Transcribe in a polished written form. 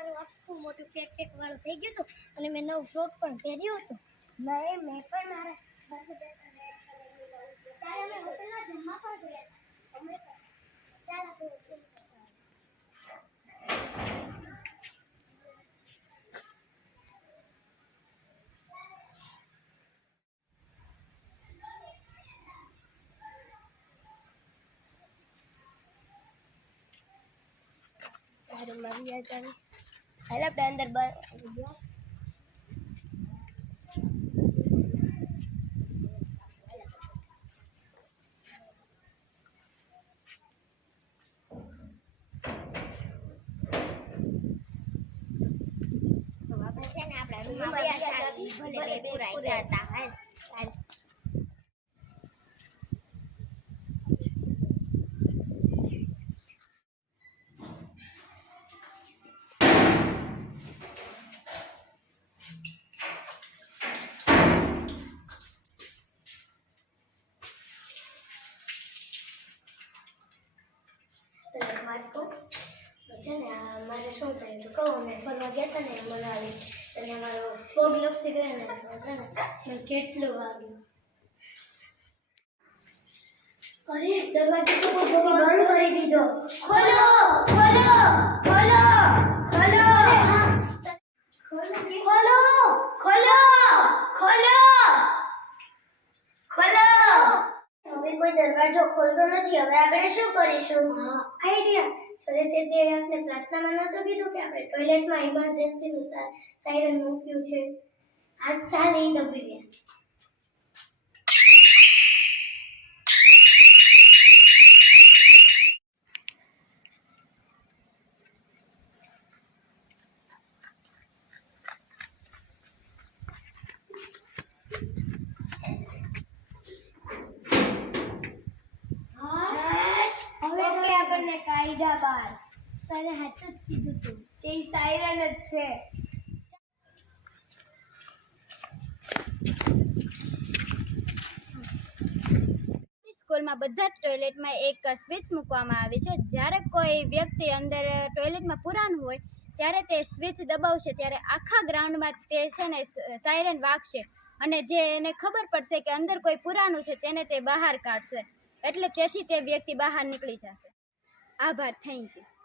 મારું આખું મોટું કેક વાળું થઈ ગયું હતું અને મેં નવું ફ્રોક પણ પહેર્યું હતું. નહીં, મેં પણ મારા હોટલના જમવા પણ ગયા હતા. ચાલ મરી જાય હાલ આપણે અંદર છે ને મારે શું થયું તો કહું અમે ફરવા ગયા હતા ને મનાલી અને મારો પગ લપસી ગયો ને છે ને મને કેટલું વાગ્યું. અરે દરવાજો તો બંધ કરી દીધો. ખોલો ખોલો ખોલો ખોલો ખોલો ખોલો ખોલો ખોલો. હવે કોઈ દરવાજો ખોલતો નથી. હવે આપણે શું કરીશું? હા, આઈડિયા. સરે તે આપણે પ્રાર્થનામાં નહોતું કીધું કે આપણે ટોયલેટમાં ઇમરજન્સીનું સાયરન મૂક્યું છે. આ ચાલ એ દબી દે. કાયદા બાર સરે હાચું જ કીધું તું કે સાયરન જ છે. સ્કૂલમાં બધા જ ટોયલેટમાં એક સ્વિચ મૂકવામાં આવી છે. જ્યારે કોઈ વ્યક્તિ અંદર ટોયલેટમાં પુરાણ હોય ત્યારે તે સ્વિચ દબાવશે ત્યારે આખા ગ્રાઉન્ડમાં તે છે ને સાયરન વાગશે અને જે એને ખબર પડશે કે અંદર કોઈ પુરાણું છે તેને તે બહાર કાઢશે એટલે તેથી તે વ્યક્તિ બહાર નીકળી જશે. આભાર, થેન્ક યુ.